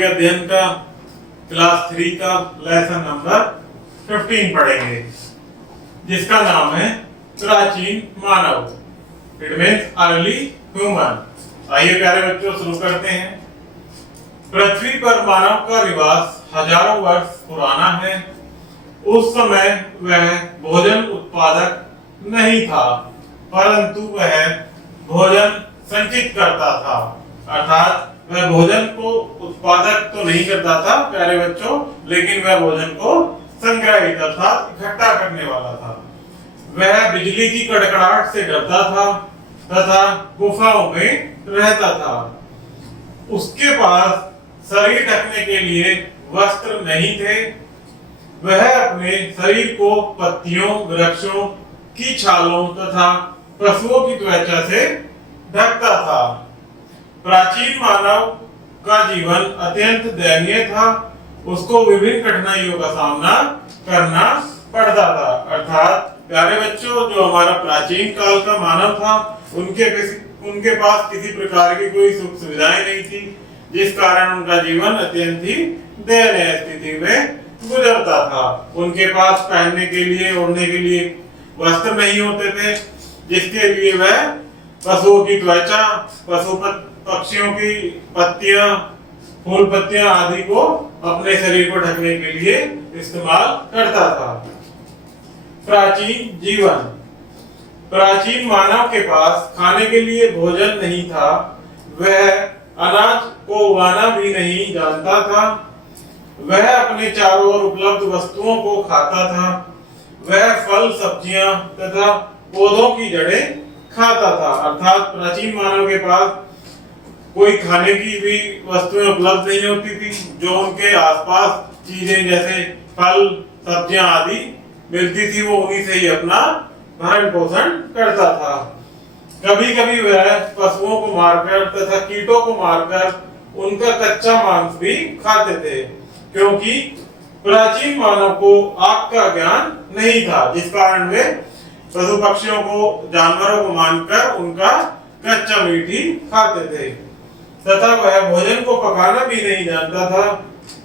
सामाजिक अध्ययन का क्लास 3 का लेसन नंबर 15 पढ़ेंगे, जिसका नाम है प्राचीन मानव। It means early human. आइए प्यारे बच्चों शुरू करते हैं। पृथ्वी पर मानव का निवास हजारों वर्ष पुराना है। उस समय वह भोजन उत्पादक नहीं था, परंतु वह भोजन संचित करता था। अर्थात वह भोजन को उत्पादक तो नहीं करता था प्यारे बच्चों, लेकिन वह भोजन को संग्रहित अर्थात इकट्ठा करने वाला था। वह बिजली की कड़कड़ाहट से डरता था तथा गुफाओं में रहता था। उसके पास शरीर ढकने के लिए वस्त्र नहीं थे। वह अपने शरीर को पत्तियों, वृक्षों की छालों तथा पशुओं की त्वचा से ढकता था। प्राचीन मानव का जीवन अत्यंत दयनीय था। उसको विभिन्न कठिनाइयों का सामना करना पड़ता था। अर्थात प्यारे बच्चों, जो हमारा प्राचीन काल का मानव था, उनके पास किसी प्रकार की कोई सुख सुविधाएं नहीं थी, जिस कारण उनका जीवन अत्यंत ही दयनीय स्थिति में गुजरता था। उनके पास पहनने के लिए, ओढ़ने के लिए वस्त्र नहीं होते थे, जिसके लिए वह पशुओं की त्वचा, पक्षियों की पत्तियां, फूल पत्तियां आदि को अपने शरीर को ढकने के लिए इस्तेमाल करता था। प्राचीन जीवन। प्राचीन मानव के पास खाने के लिए भोजन नहीं था। वह अनाज को उगाना भी नहीं जानता था। वह अपने चारों ओर उपलब्ध वस्तुओं को खाता था। वह फल, सब्जियां तथा पौधों की जड़ें खाता था। अर्थात प्राचीन मानव के पास कोई खाने की भी वस्तुएं उपलब्ध नहीं होती थी। जो उनके आसपास चीजें जैसे फल, सब्जियां आदि मिलती थी, वो उन्हीं से ही अपना भरण पोषण करता था। कभी कभी वह पशुओं को मारकर तथा कीटों को मारकर उनका कच्चा मांस भी खाते थे, क्योंकि प्राचीन मानव को आग का ज्ञान नहीं था, जिस कारण वे पशु पक्षियों को, जानवरों को मारकर उनका कच्चा मीट ही खाते थे तथा वह भोजन को पकाना भी नहीं जानता था।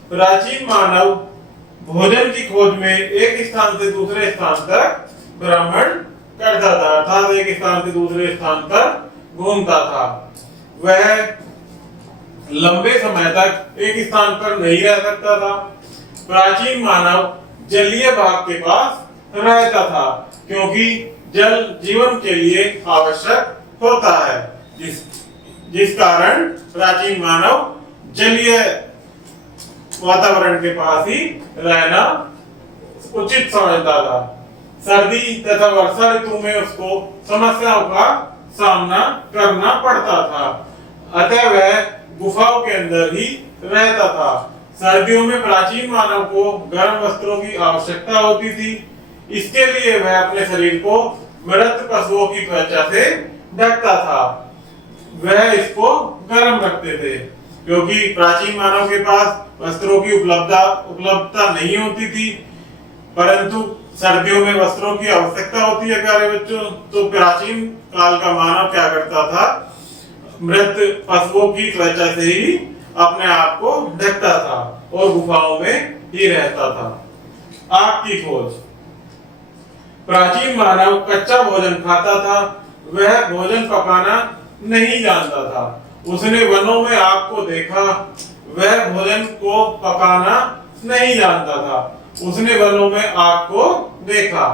प्राचीन मानव भोजन की खोज में एक स्थान से दूसरे स्थान तक भ्रमण करता था। अर्थात एक स्थान से दूसरे स्थान तक घूमता था। वह लंबे समय तक एक स्थान पर नहीं रह सकता था। प्राचीन मानव जलीय भाग के पास रहता था, क्योंकि जल जीवन के लिए आवश्यक होता है, जिस कारण प्राचीन मानव जलीय वातावरण के पास ही रहना उचित समझता था। सर्दी तथा वर्षा ऋतु में उसको समस्याओं का सामना करना पड़ता था, अतः वह गुफाओं के अंदर ही रहता था। सर्दियों में प्राचीन मानव को गर्म वस्त्रों की आवश्यकता होती थी। इसके लिए वह अपने शरीर को मृत पशुओं की त्वचा से ढकता था। वह इसको गर्म रखते थे, क्योंकि प्राचीन मानव के पास वस्त्रों की उपलब्धता नहीं होती थी, परंतु सर्दियों में वस्त्रों की आवश्यकता होती है प्यारे बच्चों। तो प्राचीन काल का मानव क्या करता था? मृत पशुओं की त्वचा से ही अपने आप को ढकता था और गुफाओं में ही रहता था। आग की खोज। प्राचीन मानव कच्चा भोजन खाता था। वह भोजन पकाना नहीं जानता था। उसने वनों में आग को देखा। वह भोजन को पकाना नहीं जानता था। उसने वनों में आग को देखा।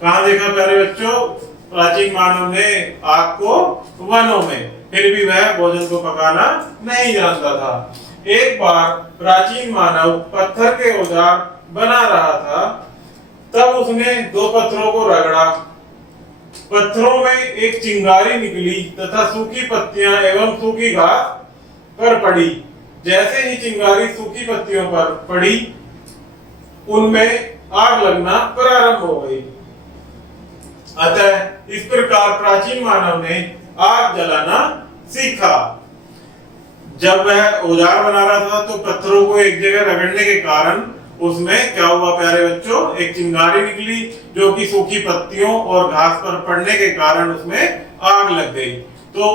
कहाँ देखा प्यारे बच्चों? प्राचीन मानव ने आग को वनों में, फिर भी वह भोजन को पकाना नहीं जानता था। एक बार प्राचीन मानव पत्थर के औजार बना रहा था, तब उसने दो पत्थरों को रगड़ा। पत्थरों में एक चिंगारी निकली तथा सूखी पत्तियां एवं सूखी घास पर पड़ी। जैसे ही चिंगारी सूखी पत्तियों पर पड़ी, उनमें आग लगना प्रारंभ हो गई। अतः इस प्रकार प्राचीन मानव ने आग जलाना सीखा। जब वह औजार बना रहा था, तो पत्थरों को एक जगह रगड़ने के कारण उसमें क्या हुआ प्यारे बच्चों? एक चिंगारी निकली, जो कि सूखी पत्तियों और घास पर पड़ने के कारण उसमें आग लग गई। तो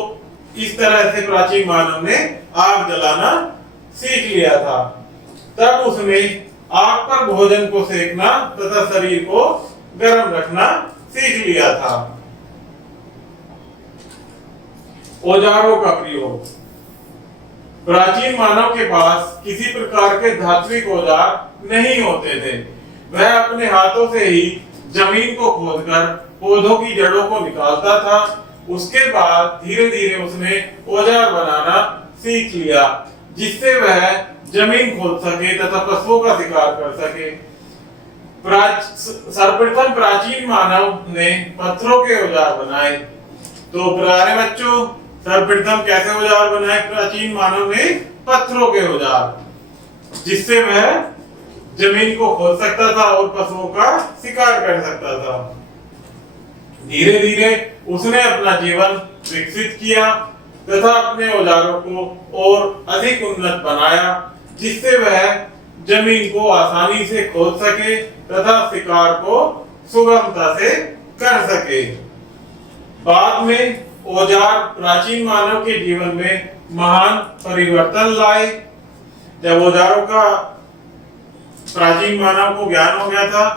इस तरह से प्राचीन मानव ने आग जलाना सीख लिया था। तब उसने आग पर भोजन को सेकना तथा शरीर को गर्म रखना सीख लिया था। औजारों का प्रयोग। प्राचीन मानव के पास किसी प्रकार के धात्विक औजार नहीं होते थे। वह अपने हाथों से ही जमीन को खोदकर पौधों की जड़ों को निकालता था। उसके बाद धीरे धीरे उसने औजार बनाना सीख लिया, जिससे वह जमीन खोद सके तथा पशुओं का शिकार कर सके। सर्वप्रथम प्राचीन मानव ने पत्थरों के औजार बनाए। तो प्यारे बच्चों, सर्वप्रथम कैसे औजार बनाए प्राचीन मानव ने? पत्थरों के औजार, जिससे वह जमीन को खोद सकता था और पशुओं का शिकार कर सकता था। धीरे धीरे उसने अपना जीवन विकसित किया तथा अपने औजारों को और अधिक उन्नत बनाया, जिससे वह जमीन को आसानी से खोद सके तथा शिकार को सुगमता से कर सके। बाद में औजार प्राचीन मानव के जीवन में महान परिवर्तन लाए। जब औजारों का प्राचीन मानव को ज्ञान हो गया था,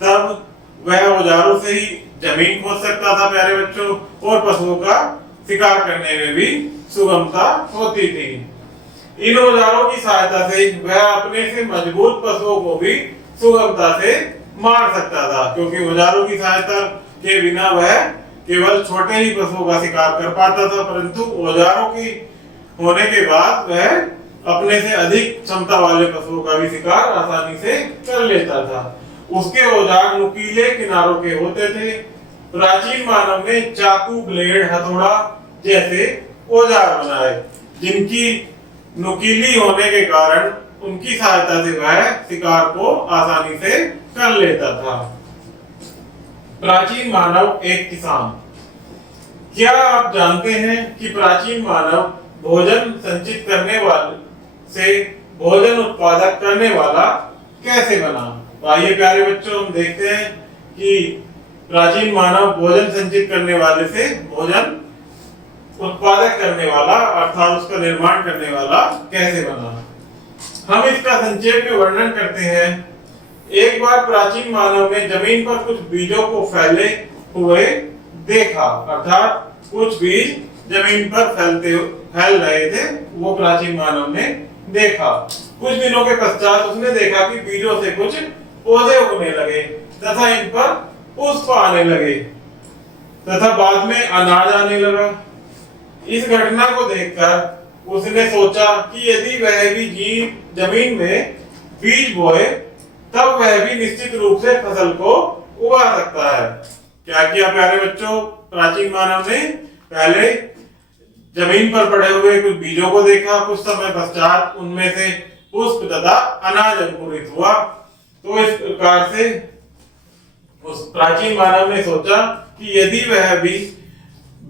तब वह औजारों से ही जमीन खोद सकता था प्यारे बच्चों, और पशुओं का शिकार करने में भी सुगमता होती थी। इन औजारों की सहायता से वह अपने से मजबूत पशुओं को भी सुगमता से मार सकता था, क्योंकि औजारों की सहायता के बिना वह केवल छोटे ही पशुओं का शिकार कर पाता था, परंतु औजारों की होने के बाद वह अपने से अधिक क्षमता वाले पशुओं का भी शिकार आसानी से कर लेता था। उसके औजार नुकीले किनारों के होते थे। प्राचीन मानव ने चाकू, ब्लेड, हथौड़ा जैसे औजार बनाए, जिनकी नुकीली होने के कारण उनकी सहायता से वह शिकार को आसानी से कर लेता था। प्राचीन मानव एक किसान। क्या आप जानते हैं कि प्राचीन मानव भोजन संचित करने वाले से भोजन उत्पादक करने वाला कैसे बना? तो आइए प्यारे बच्चों, हम देखते हैं कि प्राचीन मानव भोजन संचित करने वाले से भोजन उत्पादक करने वाला अर्थात उसका निर्माण करने वाला कैसे बना। हम इसका संक्षेप में वर्णन करते हैं। एक बार प्राचीन मानव ने जमीन पर कुछ बीजों को फैले हुए देखा, अर्थात कुछ बीज जमीन पर फैल रहे थे, वो प्राचीन मानव ने देखा। कुछ दिनों के पश्चात उसने देखा कि बीजों से कुछ पौधे उगने लगे तथा इन पर पुष्प आने लगे तथा बाद में अनाज आने लगा। इस घटना को देखकर उसने सोचा कि यदि वह भी जीव जमीन में बीज बोए तब वह भी निश्चित रूप से फसल को उगा सकता है। क्या किया प्यारे बच्चों? प्राचीन मानव ने पहले जमीन पर पड़े हुए कुछ बीजों को देखा। कुछ समय पश्चात उनमें से पुष्प तथा अनाज अंकुरित हुआ। तो इस प्रकार से उस प्राचीन मानव ने सोचा कि यदि वह भी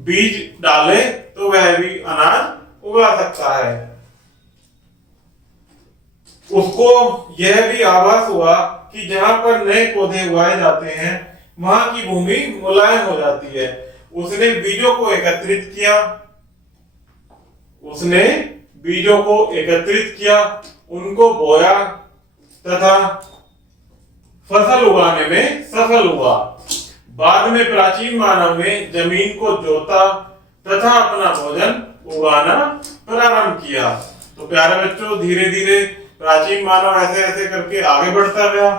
बीज डाले तो वह भी अनाज उगा सकता है। उसको यह भी आभास हुआ कि जहां पर नए पौधे उगाए जाते हैं वहां की भूमि मुलायम हो जाती है। उसने बीजों को एकत्रित किया, उनको बोया तथा फसल उगाने में सफल हुआ। बाद में प्राचीन मानव ने जमीन को जोता तथा अपना भोजन उगाना प्रारंभ किया। तो प्यारे बच्चों, धीरे धीरे प्राचीन मानव ऐसे ऐसे करके आगे बढ़ता गया।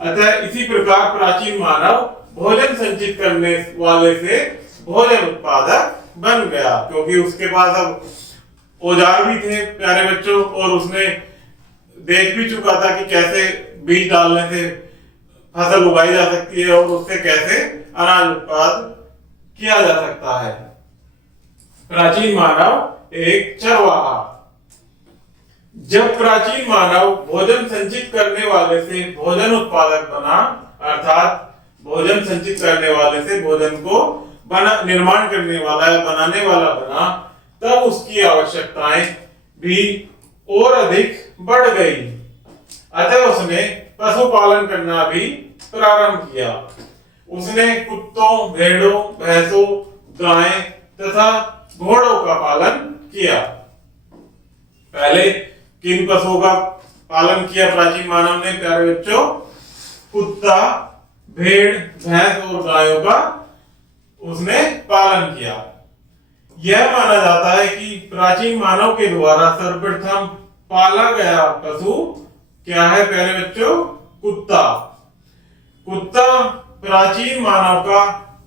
अतः इसी प्रकार प्राचीन मानव भोजन संचित करने वाले से भोजन उत्पादक बन गया, क्योंकि उसके पास अब औजार भी थे प्यारे बच्चों, और उसने देख भी चुका था कि कैसे बीज डालने से फसल उगाई जा सकती है और उससे कैसे अनाज उत्पादन किया जा सकता है। प्राचीन मानव एक चरवाहा। जब प्राचीन मानव भोजन संचित करने वाले से भोजन उत्पादक बना, अर्थात भोजन संचित करने वाले से भोजन को निर्माण करने वाला या बनाने वाला बना, तब उसकी आवश्यकताएं भी और अधिक बढ़ गई। अतः उसने पशुपालन करना भी प्रारंभ किया। उसने कुत्तों, भेड़ों, भैंसों, गाय तथा घोड़ों का पालन किया। पहले किन पशुओं का पालन किया प्राचीन मानव ने प्यारे बच्चों? कुत्ता, भेड़, भैंस और गायों का उसने पालन किया। यह माना जाता है कि प्राचीन मानव के द्वारा सर्वप्रथम पाला गया पशु क्या है प्यारे बच्चों? कुत्ता। कुत्ता प्राचीन मानव का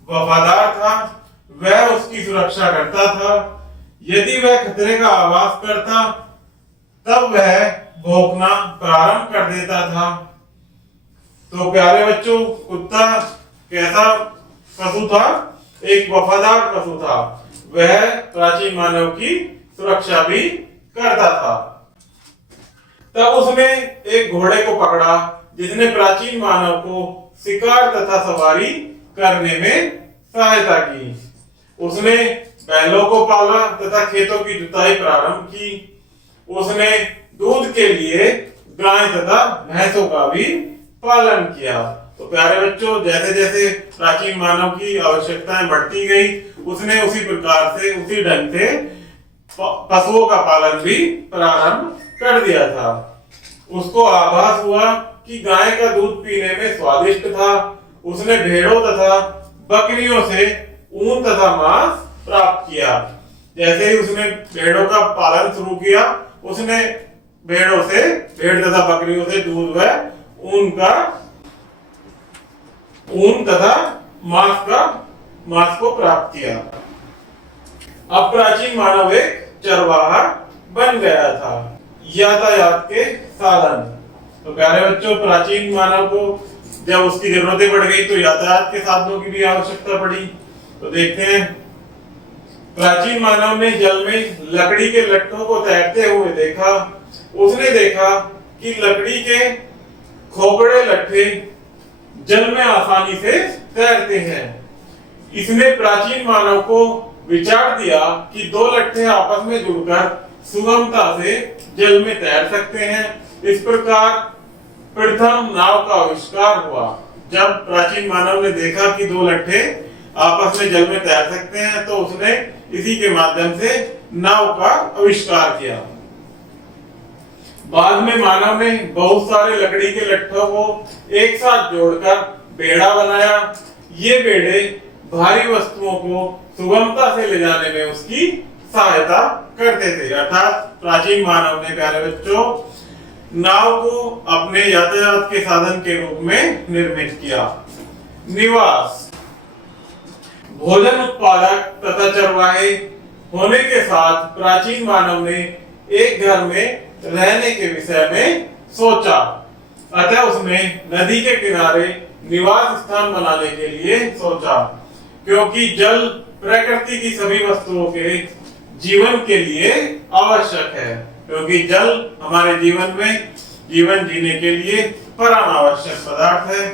वफादार था, वह उसकी सुरक्षा करता था। यदि वह खतरे का आभास करता तब वह भौंकना प्रारंभ कर देता था। तो प्यारे बच्चों, कुत्ता कैसा पशु था? एक वफादार पशु था। वह प्राचीन मानव की सुरक्षा भी करता था। तब उसने एक घोड़े को पकड़ा जिसने प्राचीन मानव को शिकार तथा सवारी करने में सहायता की। उसने बैलों को पाला तथा खेतों की जुताई प्रारंभ की। उसने दूध के लिए गाय तथा भैंसों का भी पालन किया। तो प्यारे बच्चों, जैसे जैसे प्राचीन मानव की आवश्यकताएं बढ़ती गई, उसने उसी प्रकार से उसी ढंग से पशुओं का पालन भी प्रारंभ कर दिया था। उसको आभास हुआ कि गाय का दूध पीने में स्वादिष्ट था। उसने भेड़ों तथा बकरियों से ऊन तथा मांस प्राप्त किया। जैसे ही उसने भेड़ों का पालन शुरू किया, उसने भेड़ तथा बकरियों से दूध व ऊन तथा मांस को प्राप्त किया। अब प्राचीन मानव एक चरवाहा बन गया था। यातायात के साधन। तो प्यारे बच्चों, प्राचीन मानव को जब उसकी जरूरतें बढ़ गई तो यातायात के साधनों की भी आवश्यकता पड़ी। तो देखते हैं, प्राचीन मानव ने जल में लकड़ी के लट्ठों को तैरते हुए देखा। उसने देखा कि लकड़ी के खोखड़े लट्ठे जल में आसानी से तैरते हैं। इसने प्राचीन मानव को विचार दिया कि दो लट्ठे आपस में जुड़कर सुगमता से जल में तैर सकते हैं। इस प्रकार प्रथम नाव का आविष्कार हुआ। जब प्राचीन मानव ने देखा कि दो लट्ठे आपस में जल में तैर सकते हैं, तो उसने इसी के माध्यम से नाव का आविष्कार किया। बाद में मानव ने बहुत सारे लकड़ी के लट्ठों को एक साथ जोड़कर बेड़ा बनाया। ये बेड़े भारी वस्तुओं को सुगमता से ले जाने में उसकी सहायता करते थे। अर्थात प्राचीन मानव ने प्यारे बच्चों नाव को अपने यातायात के साधन के रूप में निर्मित किया। निवास। भोजन उत्पादक तथा चरवाहे होने के साथ प्राचीन मानव ने एक घर में रहने के विषय में सोचा। अतः उसने नदी के किनारे निवास स्थान बनाने के लिए सोचा, क्योंकि जल प्रकृति की सभी वस्तुओं के जीवन के लिए आवश्यक है। क्योंकि जल हमारे जीवन में जीवन जीने के लिए परम आवश्यक पदार्थ है।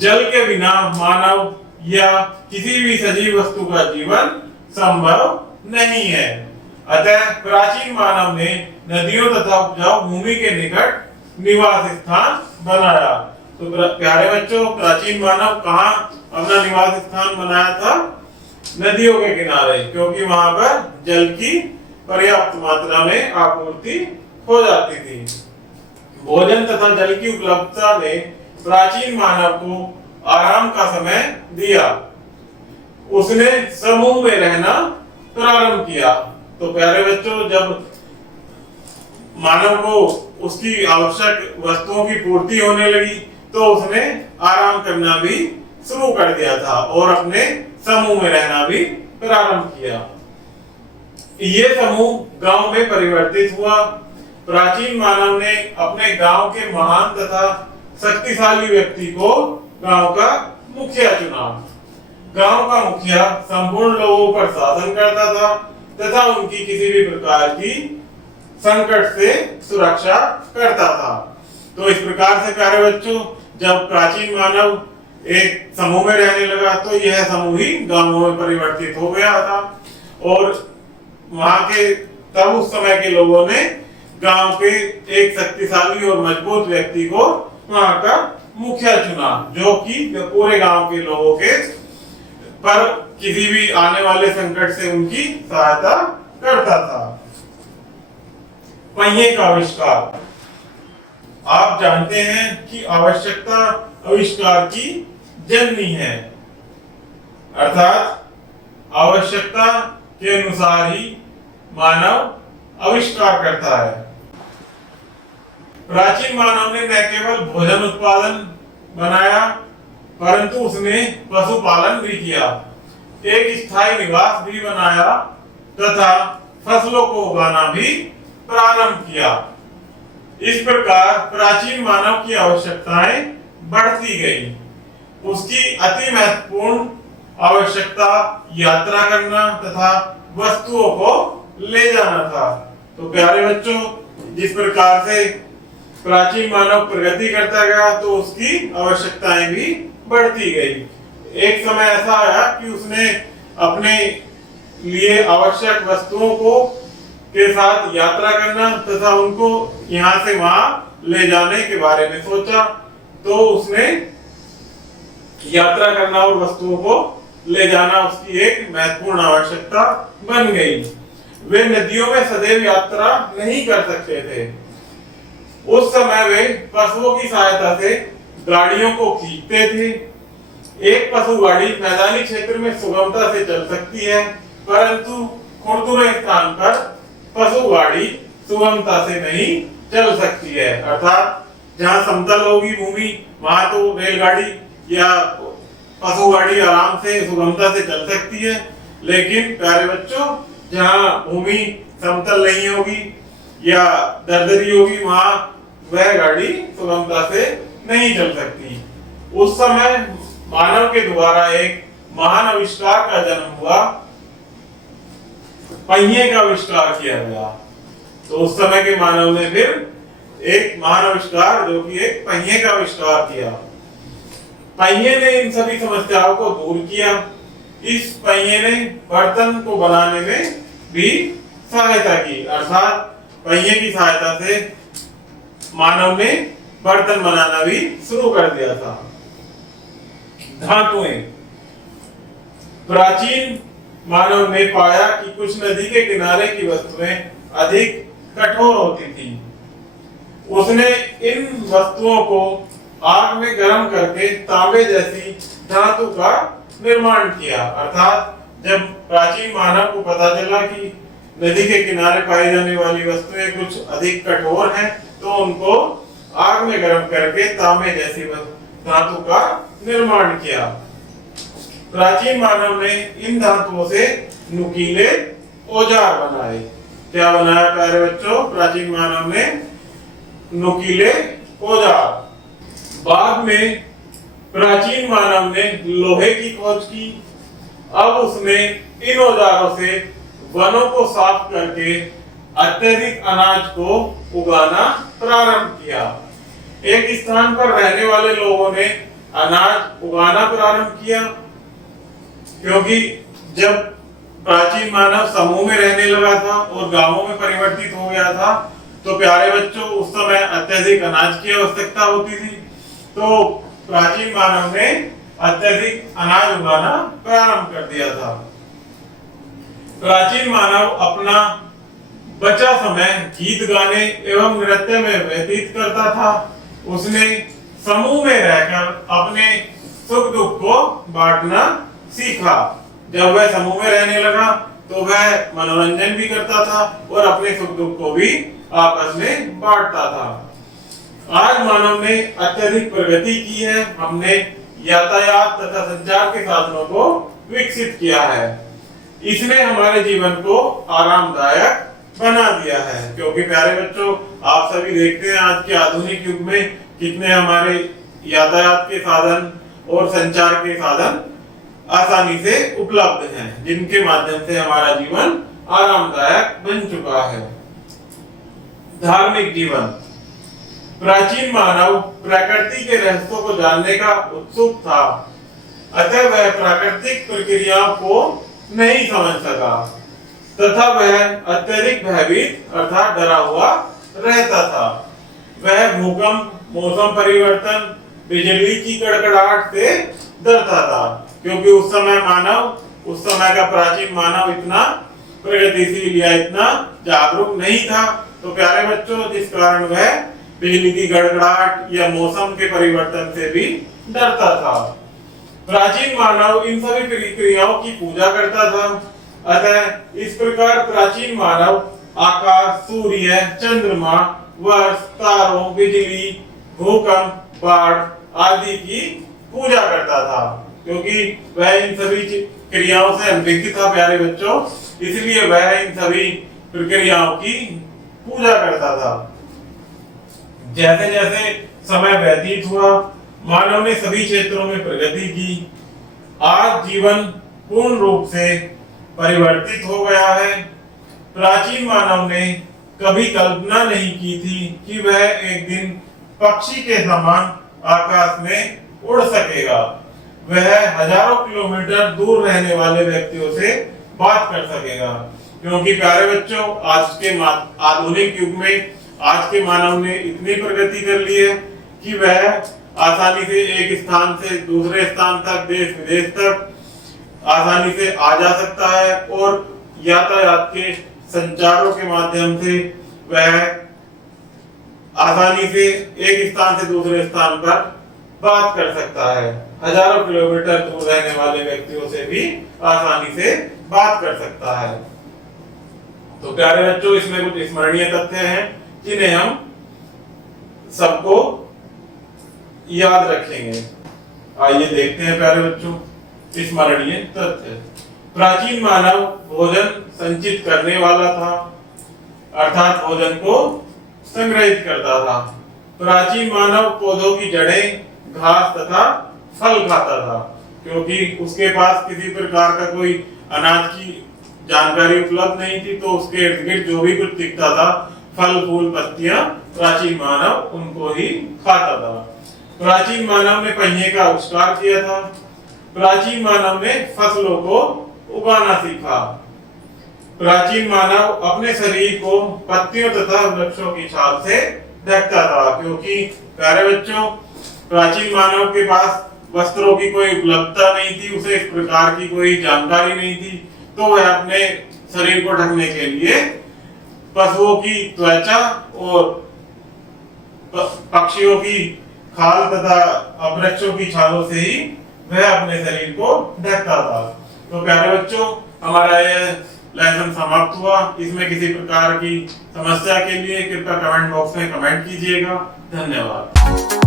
जल के बिना मानव या किसी भी सजीव वस्तु का जीवन संभव नहीं है। अतः प्राचीन मानव ने नदियों तथा उपजाऊ भूमि के निकट निवास स्थान बनाया। तो प्यारे बच्चों, प्राचीन मानव कहाँ अपना निवास स्थान बनाया था? नदियों के किनारे, क्योंकि वहां पर जल की पर्याप्त मात्रा में आपूर्ति हो जाती थी। भोजन तथा जल की उपलब्धता ने प्राचीन मानव को आराम का समय दिया। उसने समूह में रहना प्रारंभ किया। तो प्यारे बच्चों, जब मानव को उसकी आवश्यक वस्तुओं की पूर्ति होने लगी, तो उसने आराम करना भी शुरू कर दिया था और अपने समूह में रहना भी प्रारंभ किया। ये समूह गांव में परिवर्तित हुआ। प्राचीन मानव ने अपने गांव के महान तथा शक्तिशाली व्यक्ति को गांव का मुखिया चुना। गांव का मुखिया संपूर्ण लोगों पर शासन करता था तथा उनकी किसी भी प्रकार की संकट से सुरक्षा करता था। तो इस प्रकार से प्यारे बच्चों, जब प्राचीन मानव एक समूह में रहने लगा, तो यह समूह ही गांवों में परिवर्तित हो गया था और वहां के तब उस समय के लोगों ने गांव के एक शक्तिशाली और मजबूत व्यक्ति को वहां का मुखिया चुना, जो कि पूरे गांव के लोगों के पर किसी भी आने वाले संकट से उनकी सहायता करता था। पहिए का आविष्कार। आप जानते हैं कि आवश्यकता आविष्कार की जननी है, अर्थात आवश्यकता के अनुसार ही मानव आविष्कार करता है। प्राचीन मानव ने न केवल भोजन उत्पादन बनाया, परंतु उसने पशुपालन भी किया, एक स्थायी निवास भी बनाया तथा फसलों को उगाना भी प्रारंभ किया। इस प्रकार प्राचीन मानव की आवश्यकताएं बढ़ती गई। उसकी अति महत्वपूर्ण आवश्यकता यात्रा करना तथा वस्तुओं को ले जाना था। तो प्यारे बच्चों, जिस प्रकार से प्राचीन मानव प्रगति करता गया तो उसकी आवश्यकताएं भी बढ़ती गई। एक समय ऐसा आया कि उसने अपने लिए आवश्यक वस्तुओं को के साथ यात्रा करना तथा उनको यहाँ से वहां ले जाने के बारे में सोचा। तो उसने यात्रा करना और वस्तुओं को ले जाना उसकी एक महत्वपूर्ण आवश्यकता बन गई। वे नदियों में सदैव यात्रा नहीं कर सकते थे। उस समय वे पशुओं की सहायता से गाड़ियों को खींचते थे। एक पशु गाड़ी मैदानी क्षेत्र में सुगमता से चल सकती है, परंतु खुरदुरे स्थान पर पशु गाड़ी सुगमता से नहीं चल सकती है। अर्थात जहाँ समतल होगी भूमि वहां तो रेलगाड़ी या पशु गाड़ी आराम से सुगमता से चल सकती है, लेकिन प्यारे बच्चों जहाँ भूमि समतल नहीं होगी या दरदरी होगी वहां वह गाड़ी सुगमता से नहीं चल सकती। उस समय मानव के द्वारा एक महान आविष्कार का जन्म हुआ, पहिए का आविष्कार किया गया। तो उस समय के मानव ने फिर एक महान आविष्कार जो कि एक पहिए का आविष्कार किया। पहिए ने इन सभी समस्याओं को दूर किया। इस पहिए ने बर्तन को बनाने में भी सहायता की, अर्थात पहिए की सहायता से मानव ने बर्तन बनाना भी शुरू कर दिया था। धातुएं। प्राचीन मानव ने पाया कि कुछ नदी के किनारे की वस्तुएं अधिक कठोर होती थी। उसने इन वस्तुओं को आग में गर्म करके तांबे जैसी धातु का निर्माण किया। अर्थात जब प्राचीन मानव को पता चला कि नदी के किनारे पाई जाने वाली वस्तुएं कुछ अधिक कठोर हैं, तो उनको आग में गर्म करके तांबे जैसी धातु का निर्माण किया। प्राचीन मानव ने इन धातुओं से नुकीले औजार बनाए। क्या बनाया प्यारे बच्चों? प्राचीन मानव ने नुकीले औजार। बाद में प्राचीन मानव ने लोहे की खोज की। अब उसने इन औजारों से वनों को साफ करके अत्यधिक अनाज को उगाना प्रारंभ किया। एक स्थान पर रहने वाले लोगों ने अनाज उगाना प्रारंभ किया, क्योंकि जब प्राचीन मानव समूह में रहने लगा था और गांवों में परिवर्तित हो गया था, तो प्यारे बच्चों उस समय अत्यधिक अनाज की आवश्यकता होती थी। तो प्राचीन मानव ने अत्यधिक अनाज उगाना प्रारंभ कर दिया था। प्राचीन मानव अपना बचा समय गीत गाने एवं नृत्य में व्यतीत करता था। उसने समूह में रहकर अपने सुख दुख को बांटना सीखा। जब वह समूह में रहने लगा तो वह मनोरंजन भी करता था और अपने सुख दुख को भी आपस में बांटता था। आज मानव ने अत्यधिक प्रगति की है। हमने यातायात तथा संचार के साधनों को विकसित किया है। इसने हमारे जीवन को आरामदायक बना दिया है, क्योंकि प्यारे बच्चों आप सभी देखते हैं आज के आधुनिक युग में कितने हमारे यातायात के साधन और संचार के साधन आसानी से उपलब्ध हैं, जिनके माध्यम से हमारा जीवन आरामदायक बन चुका है। धार्मिक जीवन। प्राचीन मानव प्रकृति के रहस्यों को जानने का उत्सुक था, अतः वह प्राकृतिक प्रक्रियाओं को नहीं समझ सका तथा वह अत्यधिक भयभीत अर्थात डरा हुआ रहता था। वह भूकंप, मौसम परिवर्तन, बिजली की कड़कड़ाहट से डरता था, क्योंकि उस समय का प्राचीन मानव इतना प्रगतिशील या इतना जागरूक नहीं था। तो प्यारे बच्चों, जिस कारण वह बिजली की गड़गड़ाहट या मौसम के परिवर्तन से भी डरता था। प्राचीन मानव इन सभी क्रियाओं की पूजा करता था। अतः इस प्रकार प्राचीन मानव आकाश, सूर्य, चंद्रमा, वर्ष, तारों, बिजली, भूकंप, बाढ़ आदि की पूजा करता था, क्योंकि वह इन सभी क्रियाओं से अनभिज्ञ था प्यारे बच्चों, इसलिए वह इन सभी प्रक्रियाओं की पूजा करता था। जैसे जैसे समय व्यतीत हुआ, मानव ने सभी क्षेत्रों में प्रगति की। आज जीवन पूर्ण रूप से परिवर्तित हो गया है। प्राचीन मानव ने कभी कल्पना नहीं की थी कि वह एक दिन पक्षी के समान आकाश में उड़ सकेगा। वह हजारों किलोमीटर दूर रहने वाले व्यक्तियों से बात कर सकेगा, क्योंकि प्यारे बच्चों, आज के आधुनिक युग में आज के मानव ने इतनी प्रगति कर ली है कि वह आसानी से एक स्थान से दूसरे स्थान तक, देश विदेश तक आसानी से आ जा सकता है और यातायात के संचारों के माध्यम से वह आसानी से एक स्थान से दूसरे स्थान पर बात कर सकता है। हजारों किलोमीटर दूर रहने वाले व्यक्तियों से भी आसानी से बात कर सकता है। तो प्यारे बच्चों, इसमें कुछ स्मरणीय तथ्य हैं जिन्हें हम सबको याद रखेंगे। आइए देखते हैं प्यारे बच्चों स्मरणीय तथ्य। प्राचीन मानव भोजन संचित करने वाला था, अर्थात भोजन को संग्रहित करता था। प्राचीन मानव पौधों की जड़ें, घास तथा फल खाता था, क्योंकि उसके पास किसी प्रकार का कोई अनाज की जानकारी उपलब्ध नहीं थी, तो उसके इर्द गिर्द जो भी कुछ दिखता था, फल फूल पत्तियां, प्राचीन मानव उनको ही खाता था। प्राचीन मानव ने पहिए का आविष्कार किया था। प्राचीन मानव ने फसलों को उगाना सीखा। प्राचीन मानव अपने शरीर को पत्तियों तथा वृक्षों की छाल से ढकता था, क्योंकि प्यारे बच्चों, प्राचीन मानव के पास वस्त्रों की कोई उपलब्धता नहीं थी, उसे इस प्रकार की कोई जानकारी नहीं थी, तो वह अपने शरीर को ढकने के लिए पशुओं की त्वचा और पक्षियों की खाल तथा वृक्षों की छालों से ही वह अपने शरीर को ढकता था। तो प्यारे बच्चों, हमारा यह लेसन समाप्त हुआ। इसमें किसी प्रकार की समस्या के लिए कृपया कमेंट बॉक्स में कमेंट कीजिएगा। धन्यवाद।